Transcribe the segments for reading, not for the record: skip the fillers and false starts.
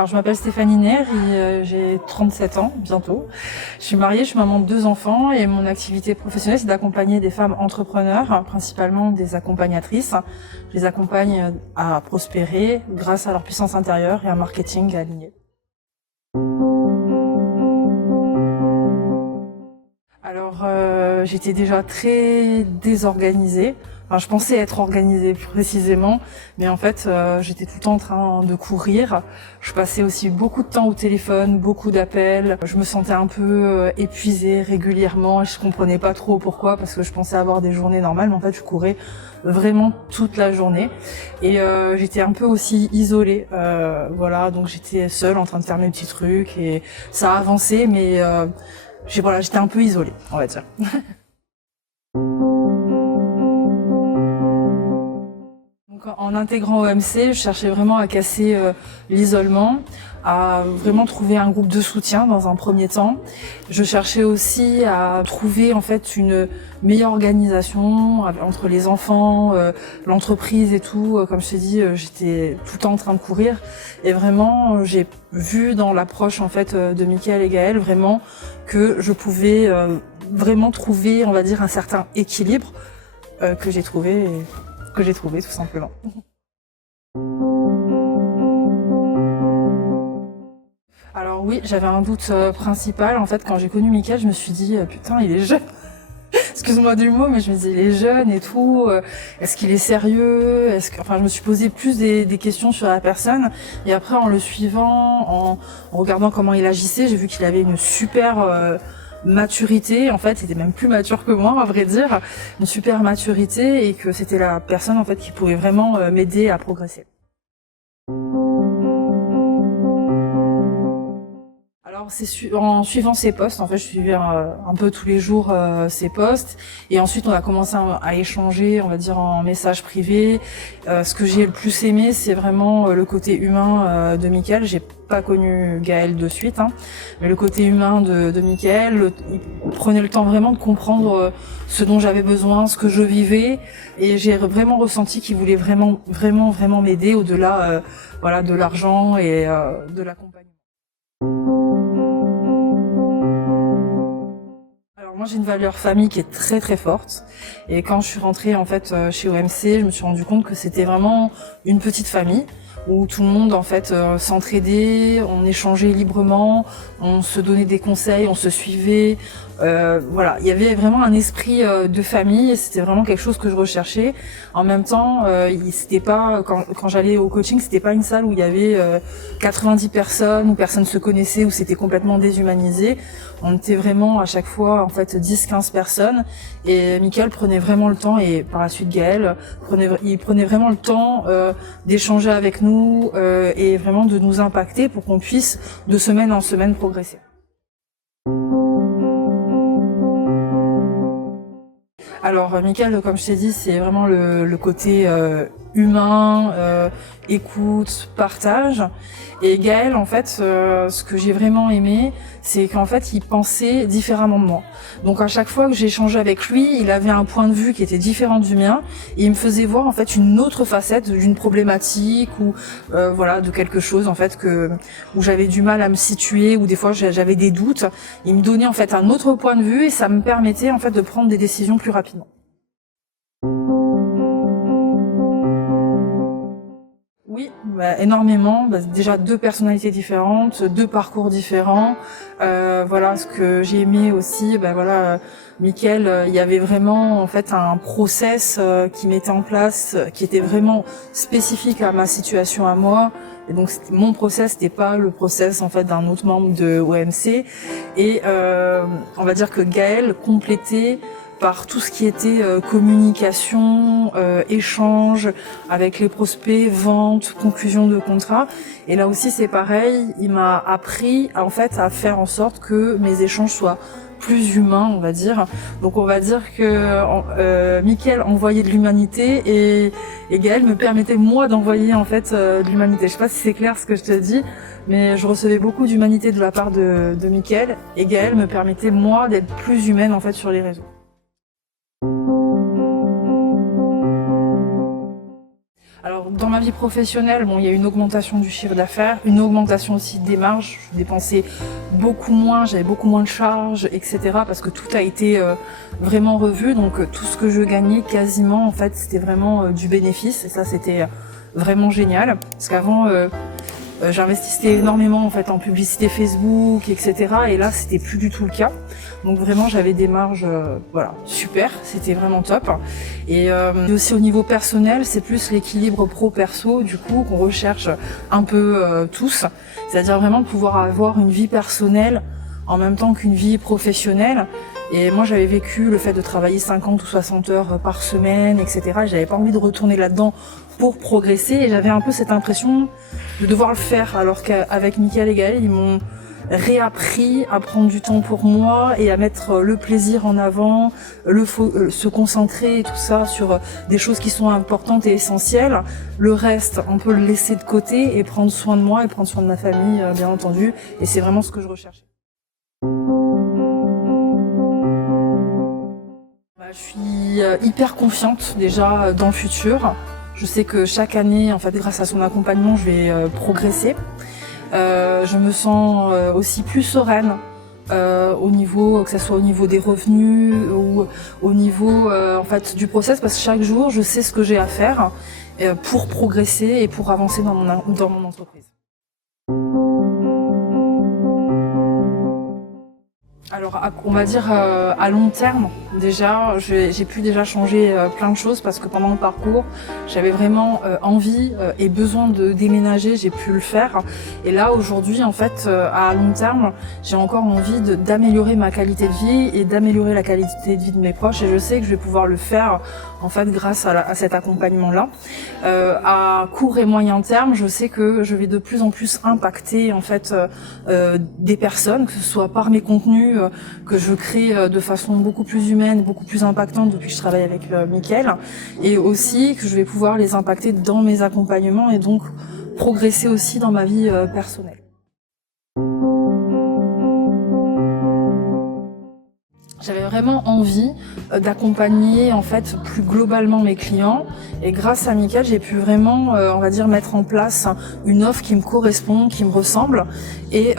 Alors, je m'appelle Stéphanie Nair et j'ai 37 ans bientôt. Je suis mariée, je suis maman de 2 enfants et mon activité professionnelle, c'est d'accompagner des femmes entrepreneurs, principalement des accompagnatrices. Je les accompagne à prospérer grâce à leur puissance intérieure et un marketing aligné. Alors, j'étais déjà très désorganisée. Enfin, je pensais être organisée plus précisément, mais en fait, j'étais tout le temps en train de courir. Je passais aussi beaucoup de temps au téléphone, beaucoup d'appels. Je me sentais un peu épuisée régulièrement et je comprenais pas trop pourquoi, parce que je pensais avoir des journées normales, mais en fait, je courais vraiment toute la journée. Et j'étais un peu aussi isolée. Voilà, donc j'étais seule en train de faire mes petits trucs et ça a avancé, mais j'étais un peu isolée, on va dire. Donc, en intégrant OMC, je cherchais vraiment à casser l'isolement, à vraiment trouver un groupe de soutien dans un premier temps. Je cherchais aussi à trouver en fait une meilleure organisation entre les enfants, l'entreprise et tout. Comme je t'ai dit, j'étais tout le temps en train de courir et vraiment j'ai vu dans l'approche en fait de Mickaël et Gaëlle vraiment que je pouvais vraiment trouver, on va dire, un certain équilibre que j'ai trouvé tout simplement. Alors oui, j'avais un doute principal. En fait, quand j'ai connu Mickaël, je me suis dit putain, il est jeune. Excuse-moi du mot, mais je me disais, il est jeune et tout. Est-ce qu'il est sérieux? Enfin, je me suis posé plus des questions sur la personne. Et après, en le suivant, en regardant comment il agissait, j'ai vu qu'il avait une super maturité. En fait, il était même plus mature que moi, à vrai dire. Une super maturité et que c'était la personne en fait qui pouvait vraiment m'aider à progresser. Alors c'est en suivant ses posts, en fait je suivais un peu tous les jours ses posts et ensuite on a commencé à échanger, on va dire en message privé. Ce que j'ai le plus aimé, c'est vraiment le côté humain de Mickaël. J'ai pas connu Gaëlle de suite, mais le côté humain de Mickaël, il prenait le temps vraiment de comprendre ce dont j'avais besoin, ce que je vivais, et j'ai vraiment ressenti qu'il voulait vraiment m'aider au-delà voilà, de l'argent et de l'accompagnement. Alors moi j'ai une valeur famille qui est très forte et quand je suis rentrée en fait chez OMC, je me suis rendu compte que c'était vraiment une petite famille où tout le monde en fait s'entraidait, on échangeait librement, on se donnait des conseils, on se suivait. Voilà, il y avait vraiment un esprit de famille et c'était vraiment quelque chose que je recherchais. En même temps, c'était pas quand j'allais au coaching, c'était pas une salle où il y avait 90 personnes, où personne se connaissait, où c'était complètement déshumanisé. On était vraiment à chaque fois en fait 10-15 personnes et Mickaël prenait vraiment le temps et par la suite Gaëlle il prenait vraiment le temps d'échanger avec nous et vraiment de nous impacter pour qu'on puisse de semaine en semaine progresser. Alors Mickaël, comme je t'ai dit, c'est vraiment le côté humain, écoute, partage. Et Gaël, en fait, ce que j'ai vraiment aimé, c'est qu'en fait, il pensait différemment de moi. Donc à chaque fois que j'échangeais avec lui, il avait un point de vue qui était différent du mien, et il me faisait voir en fait une autre facette d'une problématique ou voilà de quelque chose en fait où j'avais du mal à me situer, ou des fois j'avais des doutes. Il me donnait en fait un autre point de vue et ça me permettait en fait de prendre des décisions plus rapidement. Oui, énormément. Déjà 2 personnalités différentes, 2 parcours différents. Voilà, ce que j'ai aimé aussi, voilà, Mickaël, il y avait vraiment en fait un process qui mettait en place, qui était vraiment spécifique à ma situation à moi. Et donc mon process, c'était pas le process en fait d'un autre membre de OMC. Et on va dire que Gaël complétait par tout ce qui était communication, échange avec les prospects, vente, conclusion de contrat. Et là aussi c'est pareil, il m'a appris en fait à faire en sorte que mes échanges soient plus humains, on va dire. Donc on va dire que Mickaël envoyait de l'humanité et Gaël me permettait moi d'envoyer en fait de l'humanité. Je sais pas si c'est clair ce que je te dis, mais je recevais beaucoup d'humanité de la part de Mickaël et Gaël me permettait moi d'être plus humaine en fait sur les réseaux. Alors dans ma vie professionnelle, bon, il y a une augmentation du chiffre d'affaires, une augmentation aussi des marges. Je dépensais beaucoup moins, j'avais beaucoup moins de charges, etc. Parce que tout a été vraiment revu. Donc tout ce que je gagnais quasiment, en fait, c'était vraiment du bénéfice. Et ça, c'était vraiment génial. Parce qu'avant, j'investissais énormément en fait en publicité Facebook, etc. Et là, c'était plus du tout le cas. Donc vraiment, j'avais des marges, voilà, super. C'était vraiment top. Et aussi au niveau personnel, c'est plus l'équilibre pro-perso du coup qu'on recherche un peu tous. C'est-à-dire vraiment de pouvoir avoir une vie personnelle en même temps qu'une vie professionnelle. Et moi, j'avais vécu le fait de travailler 50 ou 60 heures par semaine, etc. J'avais pas envie de retourner là-dedans pour progresser. Et j'avais un peu cette impression de devoir le faire. Alors qu'avec Mickaël et Gaël, ils m'ont réappris à prendre du temps pour moi et à mettre le plaisir en avant, se concentrer et tout ça sur des choses qui sont importantes et essentielles. Le reste, on peut le laisser de côté et prendre soin de moi et prendre soin de ma famille, bien entendu. Et c'est vraiment ce que je recherchais. Je suis hyper confiante déjà dans le futur. Je sais que chaque année, en fait, grâce à son accompagnement, je vais progresser. Je me sens aussi plus sereine au niveau, que ce soit au niveau des revenus ou au niveau en fait du process, parce que chaque jour, je sais ce que j'ai à faire pour progresser et pour avancer dans mon entreprise. Alors, on va dire à long terme, déjà, j'ai pu déjà changer plein de choses parce que pendant mon parcours, j'avais vraiment envie et besoin de déménager, j'ai pu le faire. Et là, aujourd'hui, en fait, à long terme, j'ai encore envie d'améliorer ma qualité de vie et d'améliorer la qualité de vie de mes proches. Et je sais que je vais pouvoir le faire, en fait, grâce à cet accompagnement-là. À court et moyen terme, je sais que je vais de plus en plus impacter, en fait, des personnes, que ce soit par mes contenus, que je crée de façon beaucoup plus humaine, beaucoup plus impactante depuis que je travaille avec Mickaël, et aussi que je vais pouvoir les impacter dans mes accompagnements et donc progresser aussi dans ma vie personnelle. J'avais vraiment envie d'accompagner en fait plus globalement mes clients, et grâce à Mickaël, j'ai pu vraiment, on va dire, mettre en place une offre qui me correspond, qui me ressemble, et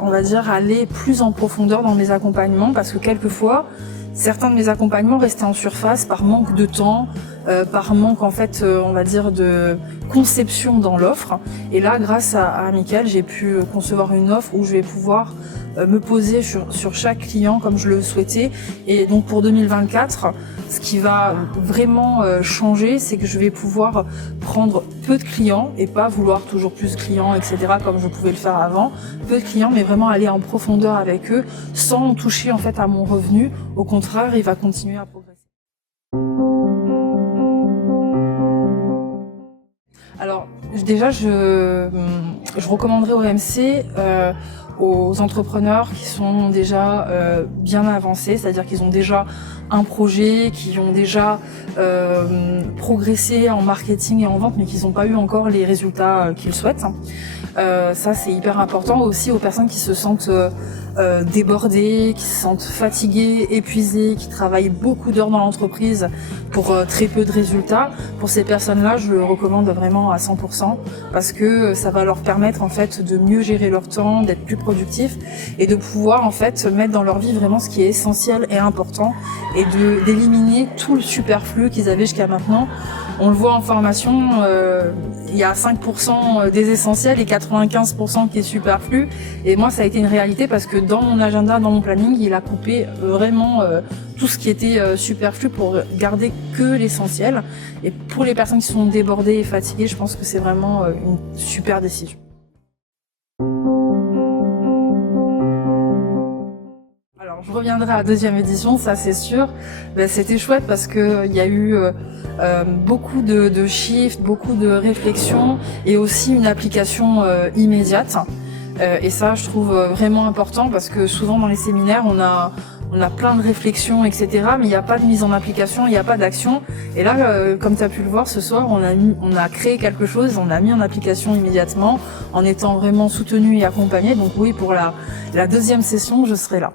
on va dire aller plus en profondeur dans mes accompagnements, parce que quelquefois, certains de mes accompagnements restaient en surface par manque de temps, par manque en fait, on va dire, de conception dans l'offre. Et là, grâce à Mickaël, j'ai pu concevoir une offre où je vais pouvoir me poser sur chaque client comme je le souhaitais. Et donc pour 2024, ce qui va vraiment changer, c'est que je vais pouvoir prendre peu de clients et pas vouloir toujours plus de clients, etc. comme je pouvais le faire avant. Peu de clients, mais vraiment aller en profondeur avec eux sans toucher en fait à mon revenu. Au contraire, il va continuer à progresser. Alors déjà, je recommanderais au MC aux entrepreneurs qui sont déjà bien avancés, c'est-à-dire qu'ils ont déjà un projet, qui ont déjà progressé en marketing et en vente, mais qui n'ont pas eu encore les résultats qu'ils souhaitent. Ça, c'est hyper important. Aussi aux personnes qui se sentent débordées, qui se sentent fatiguées, épuisées, qui travaillent beaucoup d'heures dans l'entreprise pour très peu de résultats. Pour ces personnes-là, je le recommande vraiment à 100% parce que ça va leur permettre en fait de mieux gérer leur temps, d'être plus productifs et de pouvoir en fait mettre dans leur vie vraiment ce qui est essentiel et important et d'éliminer tout le superflu qu'ils avaient jusqu'à maintenant. On le voit en formation, il y a 5% des essentiels et 95% qui est superflu. Et moi, ça a été une réalité parce que dans mon agenda, dans mon planning, il a coupé vraiment tout ce qui était superflu pour garder que l'essentiel. Et pour les personnes qui sont débordées et fatiguées, je pense que c'est vraiment une super décision. Alors, je reviendrai à la deuxième édition, ça c'est sûr. C'était chouette parce que il y a eu beaucoup de shifts, beaucoup de réflexions et aussi une application immédiate. Et ça, je trouve vraiment important parce que souvent dans les séminaires, on a plein de réflexions, etc. Mais il n'y a pas de mise en application, il n'y a pas d'action. Et là, comme tu as pu le voir ce soir, on a créé quelque chose, on a mis en application immédiatement en étant vraiment soutenu et accompagné. Donc oui, pour la deuxième session, je serai là.